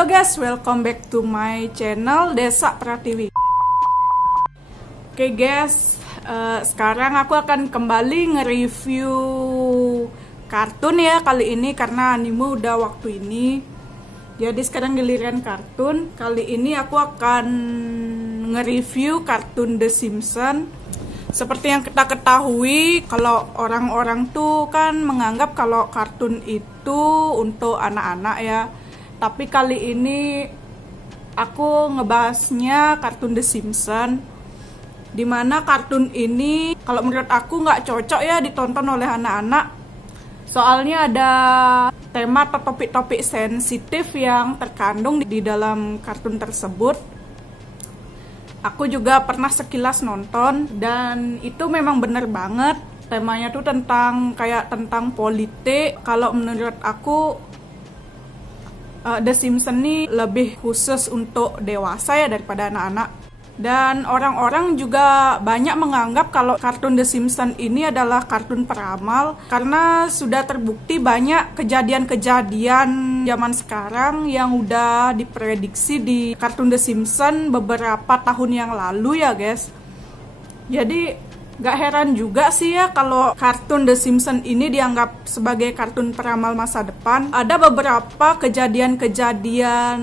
Halo guys, welcome back to my channel Desa Pratiwi. Oke guys, sekarang aku akan kembali nge-review kartun ya kali ini karena anime udah waktu ini. Jadi sekarang giliran kartun. Kali ini aku akan nge-review kartun The Simpsons. Seperti yang kita ketahui, kalau orang-orang tuh kan menganggap kalau kartun itu untuk anak-anak ya. Tapi kali ini aku ngebahasnya kartun The Simpsons, dimana kartun ini kalau menurut aku nggak cocok ya ditonton oleh anak-anak. Soalnya ada tema atau topik-topik sensitif yang terkandung di dalam kartun tersebut. Aku juga pernah sekilas nonton dan itu memang bener banget. Temanya tuh tentang politik. Kalau menurut aku The Simpsons ini lebih khusus untuk dewasa ya daripada anak-anak. Dan orang-orang juga banyak menganggap kalau kartun The Simpsons ini adalah kartun peramal karena sudah terbukti banyak kejadian-kejadian zaman sekarang yang udah diprediksi di kartun The Simpsons beberapa tahun yang lalu ya guys. Jadi gak heran juga sih ya kalau kartun The Simpsons ini dianggap sebagai kartun peramal masa depan. Ada beberapa kejadian-kejadian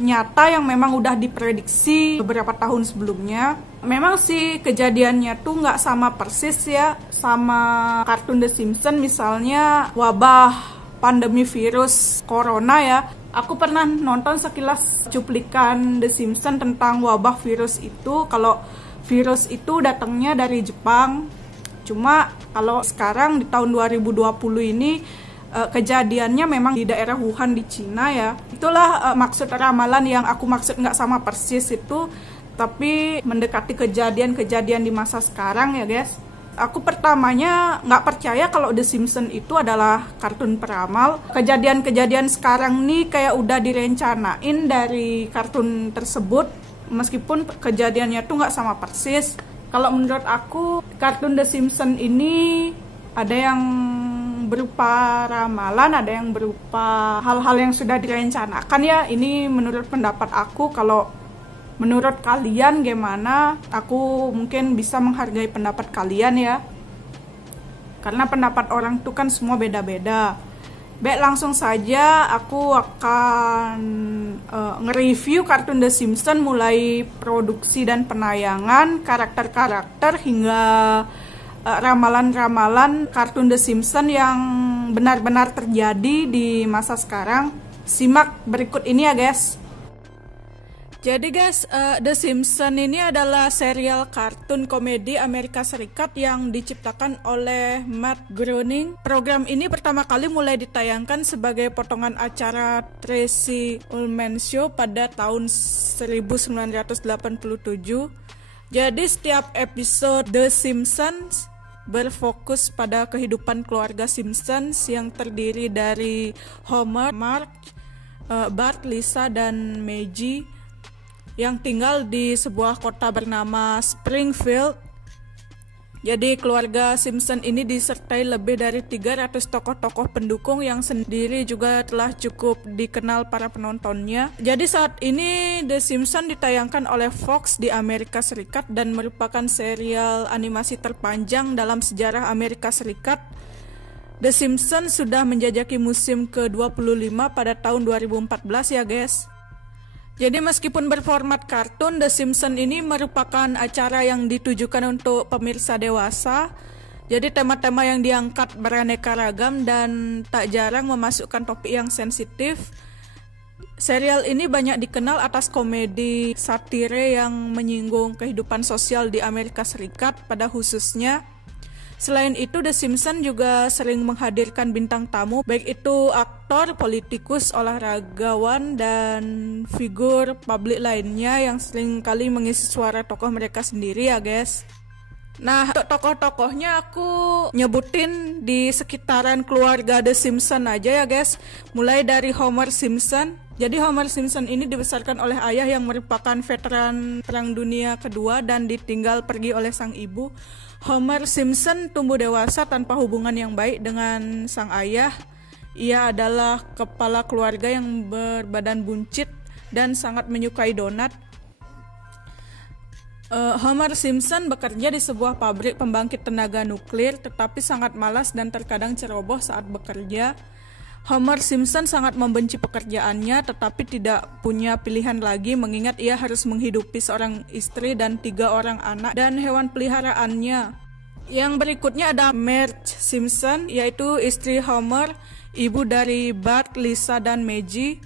nyata yang memang udah diprediksi beberapa tahun sebelumnya. Memang sih kejadiannya tuh gak sama persis ya sama kartun The Simpsons, misalnya wabah pandemi virus corona ya. Aku pernah nonton sekilas cuplikan The Simpsons tentang wabah virus itu. Kalau virus itu datangnya dari Jepang. Cuma kalau sekarang di tahun 2020 ini kejadiannya memang di daerah Wuhan di Cina ya. Itulah maksud ramalan yang aku maksud nggak sama persis itu, tapi mendekati kejadian-kejadian di masa sekarang ya guys. Aku pertamanya nggak percaya kalau The Simpsons itu adalah kartun peramal. Kejadian-kejadian sekarang nih kayak udah direncanain dari kartun tersebut. Meskipun kejadiannya tuh nggak sama persis. Kalau menurut aku kartun The Simpsons ini ada yang berupa ramalan, ada yang berupa hal-hal yang sudah direncanakan ya. Ini menurut pendapat aku. Kalau menurut kalian gimana? Aku mungkin bisa menghargai pendapat kalian ya. Karena pendapat orang tuh kan semua beda-beda. Baik, langsung saja aku akan nge-review kartun The Simpsons mulai produksi dan penayangan, karakter-karakter hingga ramalan-ramalan kartun The Simpsons yang benar-benar terjadi di masa sekarang. Simak berikut ini ya guys. Jadi guys, The Simpsons ini adalah serial kartun komedi Amerika Serikat yang diciptakan oleh Matt Groening. Program ini pertama kali mulai ditayangkan sebagai potongan acara Tracey Ullman Show pada tahun 1987. Jadi setiap episode The Simpsons berfokus pada kehidupan keluarga Simpsons yang terdiri dari Homer, Marge, Bart, Lisa, dan Maggie yang tinggal di sebuah kota bernama Springfield. Jadi keluarga Simpson ini disertai lebih dari 300 tokoh-tokoh pendukung yang sendiri juga telah cukup dikenal para penontonnya. Jadi saat ini The Simpsons ditayangkan oleh Fox di Amerika Serikat dan merupakan serial animasi terpanjang dalam sejarah Amerika Serikat. The Simpsons sudah menjajaki musim ke-25 pada tahun 2014 ya guys. Jadi meskipun berformat kartun, The Simpsons ini merupakan acara yang ditujukan untuk pemirsa dewasa. Jadi tema-tema yang diangkat beraneka ragam dan tak jarang memasukkan topik yang sensitif. Serial ini banyak dikenal atas komedi satire yang menyinggung kehidupan sosial di Amerika Serikat pada khususnya. Selain itu, The Simpsons juga sering menghadirkan bintang tamu, baik itu aktor, politikus, olahragawan, dan figur publik lainnya yang sering kali mengisi suara tokoh mereka sendiri ya guys. Nah, untuk tokoh-tokohnya aku nyebutin di sekitaran keluarga The Simpsons aja ya guys. Mulai dari Homer Simpson. Jadi Homer Simpson ini dibesarkan oleh ayah yang merupakan veteran Perang Dunia Kedua dan ditinggal pergi oleh sang ibu. Homer Simpson tumbuh dewasa tanpa hubungan yang baik dengan sang ayah. Ia adalah kepala keluarga yang berbadan buncit dan sangat menyukai donat. Homer Simpson bekerja di sebuah pabrik pembangkit tenaga nuklir, tetapi sangat malas dan terkadang ceroboh saat bekerja. Homer Simpson sangat membenci pekerjaannya, tetapi tidak punya pilihan lagi mengingat ia harus menghidupi seorang istri dan 3 orang anak dan hewan peliharaannya. Yang berikutnya ada Marge Simpson, yaitu istri Homer, ibu dari Bart, Lisa, dan Maggie.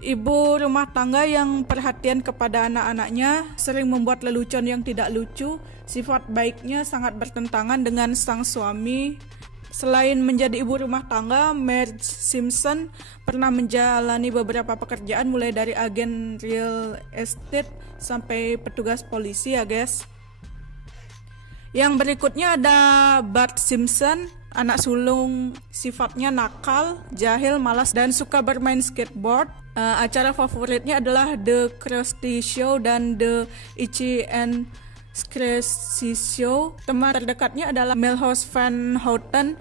Ibu rumah tangga yang perhatian kepada anak-anaknya, sering membuat lelucon yang tidak lucu. Sifat baiknya sangat bertentangan dengan sang suami. Selain menjadi ibu rumah tangga, Marge Simpson pernah menjalani beberapa pekerjaan mulai dari agen real estate sampai petugas polisi ya guys. Yang berikutnya ada Bart Simpson, anak sulung, sifatnya nakal, jahil, malas, dan suka bermain skateboard. Acara favoritnya adalah The Krusty Show dan The Itchy and Scratchy Show. Teman terdekatnya adalah Milhouse Van Houten.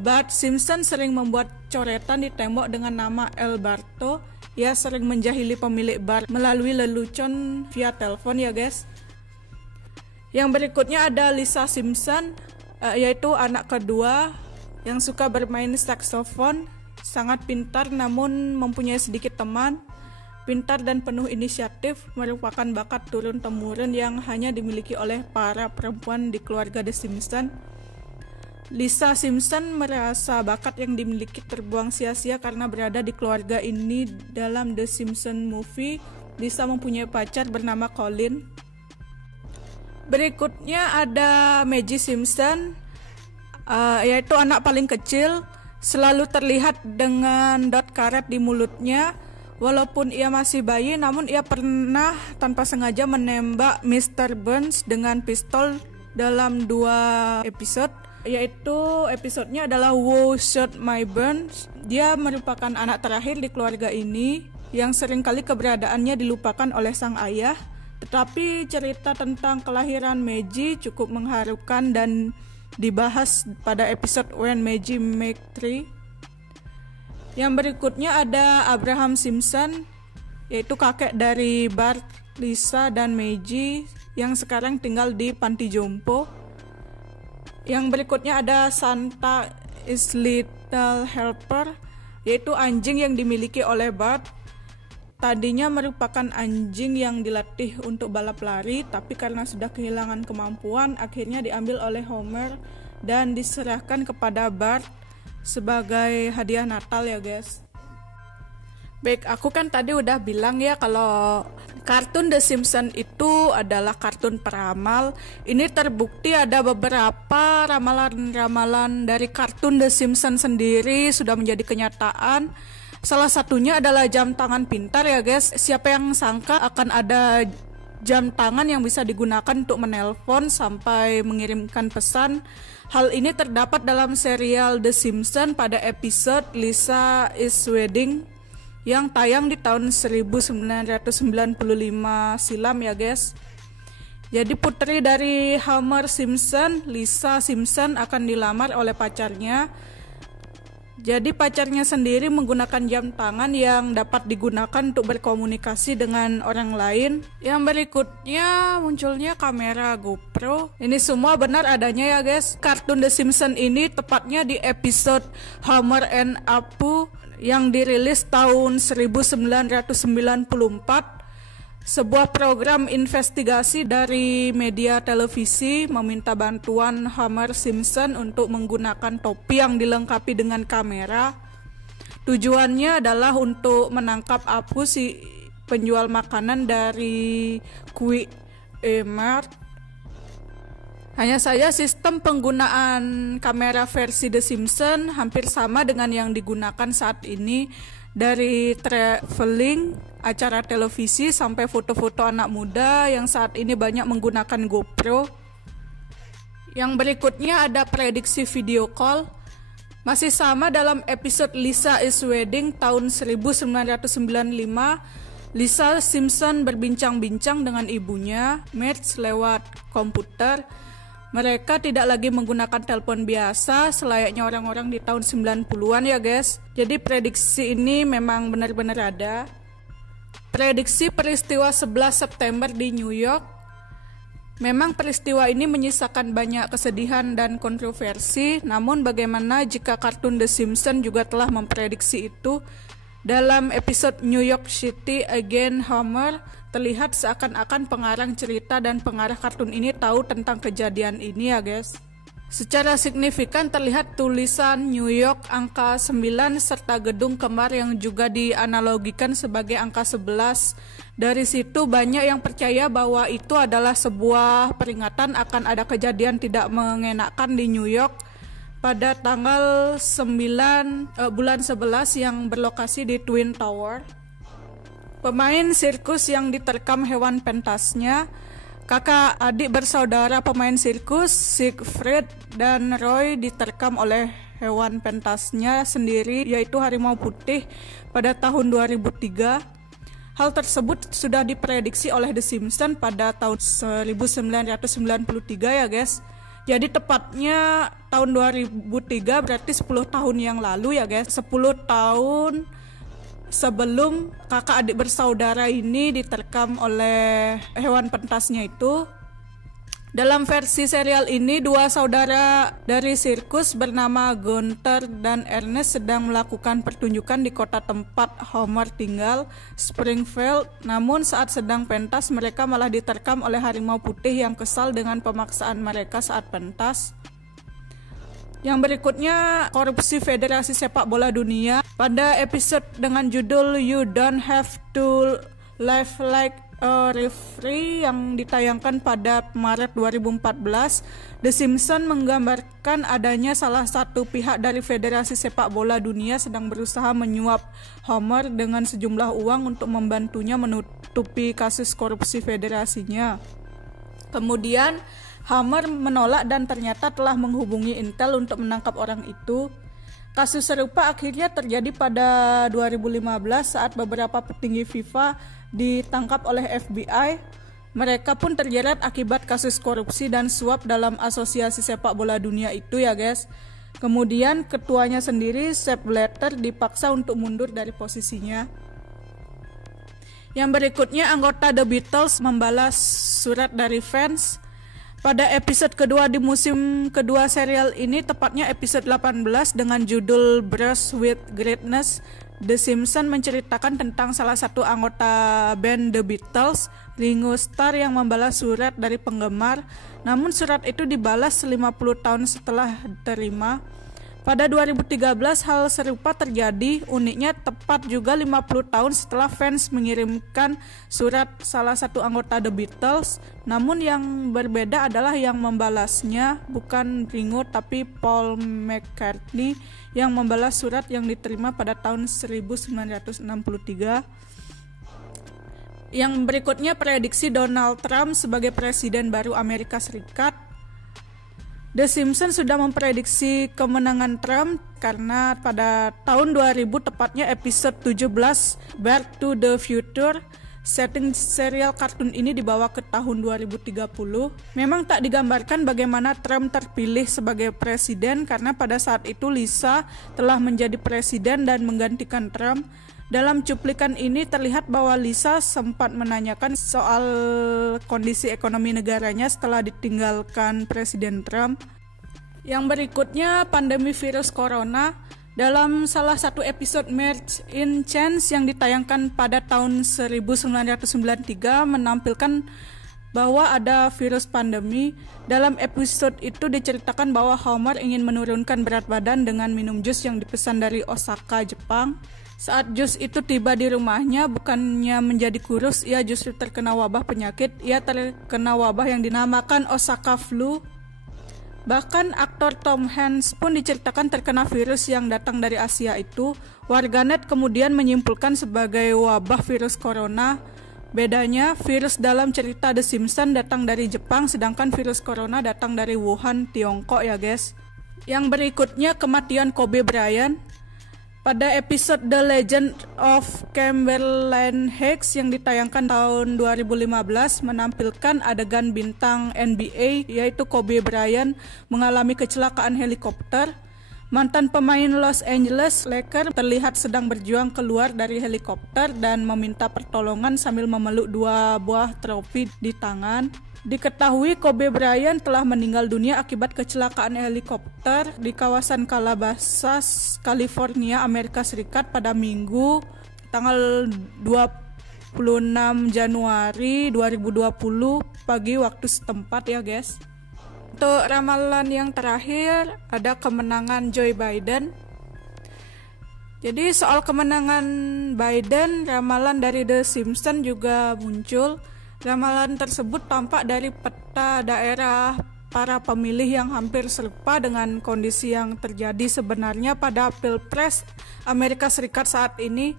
Bart Simpson sering membuat coretan di tembok dengan nama Alberto. Ia sering menjahili pemilik bar melalui lelucon via telepon ya guys. Yang berikutnya ada Lisa Simpson, yaitu anak kedua yang suka bermain saksofon. Sangat pintar namun mempunyai sedikit teman. Pintar dan penuh inisiatif, merupakan bakat turun-temurun yang hanya dimiliki oleh para perempuan di keluarga The Simpson. Lisa Simpson merasa bakat yang dimiliki terbuang sia-sia karena berada di keluarga ini. Dalam The Simpson Movie, Lisa mempunyai pacar bernama Colin. Berikutnya ada Maggie Simpson, yaitu anak paling kecil. Selalu terlihat dengan dot karet di mulutnya. Walaupun ia masih bayi, namun ia pernah tanpa sengaja menembak Mr. Burns dengan pistol dalam 2 episode, yaitu episodenya adalah Who Shot My Burns. Dia merupakan anak terakhir di keluarga ini yang seringkali keberadaannya dilupakan oleh sang ayah. Tetapi cerita tentang kelahiran Maggie cukup mengharukan dan dibahas pada episode When Maggie Make Three. Yang berikutnya ada Abraham Simpson, yaitu kakek dari Bart, Lisa, dan Maggie yang sekarang tinggal di panti jompo. Yang berikutnya ada Santa is Little Helper, yaitu anjing yang dimiliki oleh Bart. Tadinya merupakan anjing yang dilatih untuk balap lari, tapi karena sudah kehilangan kemampuan, akhirnya diambil oleh Homer dan diserahkan kepada Bart sebagai hadiah Natal ya guys. Baik, aku kan tadi udah bilang ya kalau kartun The Simpsons itu adalah kartun peramal. Ini terbukti ada beberapa ramalan-ramalan dari kartun The Simpsons sendiri sudah menjadi kenyataan. Salah satunya adalah jam tangan pintar ya guys. Siapa yang sangka akan ada jam tangan yang bisa digunakan untuk menelpon sampai mengirimkan pesan. Hal ini terdapat dalam serial The Simpsons pada episode Lisa is Wedding yang tayang di tahun 1995 silam ya guys. Jadi putri dari Homer Simpson, Lisa Simpson, akan dilamar oleh pacarnya. Jadi pacarnya sendiri menggunakan jam tangan yang dapat digunakan untuk berkomunikasi dengan orang lain. Yang berikutnya munculnya kamera GoPro. Ini semua benar adanya ya guys. Kartun The Simpsons ini tepatnya di episode Homer and Apu yang dirilis tahun 1994. Sebuah program investigasi dari media televisi meminta bantuan Homer Simpson untuk menggunakan topi yang dilengkapi dengan kamera. Tujuannya adalah untuk menangkap Apu, si penjual makanan dari Q-Mart. Hanya saja sistem penggunaan kamera versi The Simpsons hampir sama dengan yang digunakan saat ini. Dari traveling, acara televisi, sampai foto-foto anak muda yang saat ini banyak menggunakan GoPro. Yang berikutnya ada prediksi video call. Masih sama dalam episode Lisa is Wedding tahun 1995, Lisa Simpson berbincang-bincang dengan ibunya, Marge, lewat komputer. Mereka tidak lagi menggunakan telepon biasa selayaknya orang-orang di tahun 90-an ya guys. Jadi prediksi ini memang benar-benar ada. Prediksi peristiwa 11 September di New York. Memang peristiwa ini menyisakan banyak kesedihan dan kontroversi, namun bagaimana jika kartun The Simpsons juga telah memprediksi itu? Dalam episode New York City Again, Homer terlihat seakan-akan pengarang cerita dan pengarah kartun ini tahu tentang kejadian ini ya guys. Secara signifikan terlihat tulisan New York angka 9 serta gedung kembar yang juga dianalogikan sebagai angka 11. Dari situ banyak yang percaya bahwa itu adalah sebuah peringatan akan ada kejadian tidak mengenakan di New York pada tanggal 9 bulan 11 yang berlokasi di Twin Tower. Pemain sirkus yang diterkam hewan pentasnya, kakak adik bersaudara pemain sirkus Siegfried dan Roy diterkam oleh hewan pentasnya sendiri yaitu harimau putih pada tahun 2003. Hal tersebut sudah diprediksi oleh The Simpsons pada tahun 1993 ya guys. Jadi tepatnya tahun 2003 berarti 10 tahun yang lalu ya guys. 10 tahun sebelum kakak adik bersaudara ini diterkam oleh hewan pentasnya itu. Dalam versi serial ini, dua saudara dari sirkus bernama Gunther dan Ernest sedang melakukan pertunjukan di kota tempat Homer tinggal, Springfield. Namun saat sedang pentas, mereka malah diterkam oleh harimau putih yang kesal dengan pemaksaan mereka saat pentas. Yang berikutnya, korupsi Federasi Sepak Bola Dunia. Pada episode dengan judul You Don't Have to Live Like a Referee yang ditayangkan pada Maret 2014, The Simpsons menggambarkan adanya salah satu pihak dari Federasi Sepak Bola Dunia sedang berusaha menyuap Homer dengan sejumlah uang untuk membantunya menutupi kasus korupsi federasinya. Kemudian Homer menolak dan ternyata telah menghubungi Intel untuk menangkap orang itu. Kasus serupa akhirnya terjadi pada 2015 saat beberapa petinggi FIFA ditangkap oleh FBI. Mereka pun terjerat akibat kasus korupsi dan suap dalam asosiasi sepak bola dunia itu ya guys. Kemudian ketuanya sendiri, Sepp Blatter, dipaksa untuk mundur dari posisinya. Yang berikutnya, anggota The Beatles membalas surat dari fans. Pada episode kedua di musim kedua serial ini, tepatnya episode 18 dengan judul Brush with Greatness, The Simpsons menceritakan tentang salah satu anggota band The Beatles, Ringo Starr, yang membalas surat dari penggemar. Namun surat itu dibalas 50 tahun setelah diterima. Pada 2013 hal serupa terjadi, uniknya tepat juga 50 tahun setelah fans mengirimkan surat salah satu anggota The Beatles. Namun yang berbeda adalah yang membalasnya bukan Ringo tapi Paul McCartney yang membalas surat yang diterima pada tahun 1963. Yang berikutnya, prediksi Donald Trump sebagai presiden baru Amerika Serikat. The Simpsons sudah memprediksi kemenangan Trump karena pada tahun 2000, tepatnya episode 17 Back to the Future, setting serial kartun ini dibawa ke tahun 2030. Memang tak digambarkan bagaimana Trump terpilih sebagai presiden karena pada saat itu Lisa telah menjadi presiden dan menggantikan Trump. Dalam cuplikan ini terlihat bahwa Lisa sempat menanyakan soal kondisi ekonomi negaranya setelah ditinggalkan Presiden Trump. Yang berikutnya, pandemi virus corona. Dalam salah satu episode March in Chance yang ditayangkan pada tahun 1993 menampilkan bahwa ada virus pandemi. Dalam episode itu diceritakan bahwa Homer ingin menurunkan berat badan dengan minum jus yang dipesan dari Osaka, Jepang. Saat jus itu tiba di rumahnya, bukannya menjadi kurus, ia justru terkena wabah penyakit. Ia terkena wabah yang dinamakan Osaka Flu. Bahkan aktor Tom Hanks pun diceritakan terkena virus yang datang dari Asia itu. Warganet kemudian menyimpulkan sebagai wabah virus corona. Bedanya, virus dalam cerita The Simpsons datang dari Jepang, sedangkan virus corona datang dari Wuhan, Tiongkok ya guys. Yang berikutnya, kematian Kobe Bryant. Pada episode The Legend of Cumberland Heights yang ditayangkan tahun 2015 menampilkan adegan bintang NBA yaitu Kobe Bryant mengalami kecelakaan helikopter. Mantan pemain Los Angeles Lakers terlihat sedang berjuang keluar dari helikopter dan meminta pertolongan sambil memeluk 2 buah trofi di tangan. Diketahui Kobe Bryant telah meninggal dunia akibat kecelakaan helikopter di kawasan Calabasas, California, Amerika Serikat pada Minggu tanggal 26 Januari 2020 pagi waktu setempat ya guys. Untuk ramalan yang terakhir ada kemenangan Joe Biden. Jadi soal kemenangan Biden, ramalan dari The Simpsons juga muncul. Ramalan tersebut tampak dari peta daerah para pemilih yang hampir serupa dengan kondisi yang terjadi sebenarnya pada Pilpres Amerika Serikat saat ini.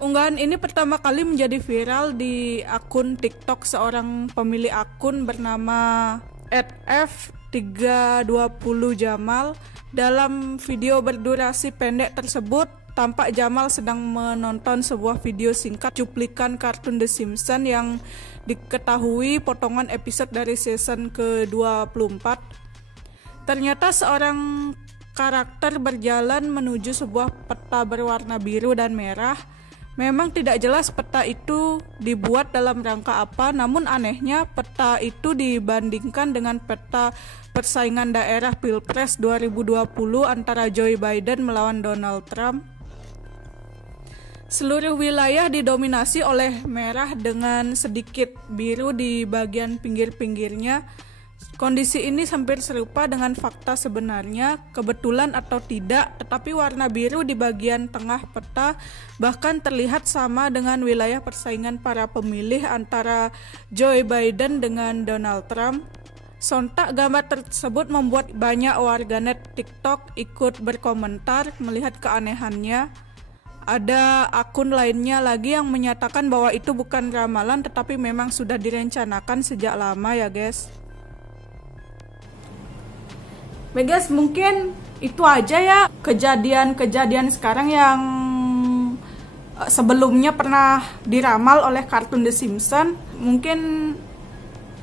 Unggahan ini pertama kali menjadi viral di akun TikTok seorang pemilik akun bernama @f320jamal. Dalam video berdurasi pendek tersebut, tampak Jamal sedang menonton sebuah video singkat cuplikan kartun The Simpsons yang diketahui potongan episode dari season ke-24. Ternyata seorang karakter berjalan menuju sebuah peta berwarna biru dan merah. Memang tidak jelas peta itu dibuat dalam rangka apa, namun anehnya peta itu dibandingkan dengan peta persaingan daerah Pilpres 2020 antara Joe Biden melawan Donald Trump. Seluruh wilayah didominasi oleh merah dengan sedikit biru di bagian pinggir-pinggirnya. Kondisi ini hampir serupa dengan fakta sebenarnya, kebetulan atau tidak, tetapi warna biru di bagian tengah peta bahkan terlihat sama dengan wilayah persaingan para pemilih antara Joe Biden dengan Donald Trump. Sontak gambar tersebut membuat banyak warganet TikTok ikut berkomentar melihat keanehannya. Ada akun lainnya lagi yang menyatakan bahwa itu bukan ramalan tetapi memang sudah direncanakan sejak lama ya guys. Baik guys, mungkin itu aja ya kejadian-kejadian sekarang yang sebelumnya pernah diramal oleh kartun The Simpsons. Mungkin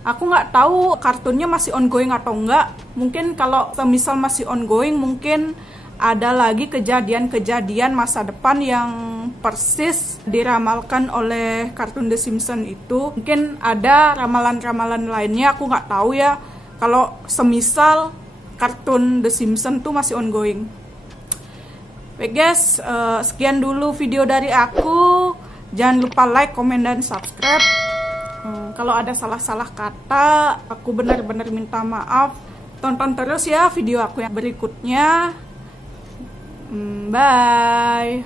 aku nggak tahu kartunnya masih ongoing atau enggak. Mungkin kalau semisal masih ongoing, mungkin ada lagi kejadian-kejadian masa depan yang persis diramalkan oleh kartun The Simpsons itu. Mungkin ada ramalan-ramalan lainnya, aku nggak tahu ya. Kalau semisal kartun The Simpsons tuh masih ongoing. Baik guys, sekian dulu video dari aku. Jangan lupa like, komen, dan subscribe. Kalau ada salah-salah kata, aku benar-benar minta maaf. Tonton terus ya video aku yang berikutnya. Bye.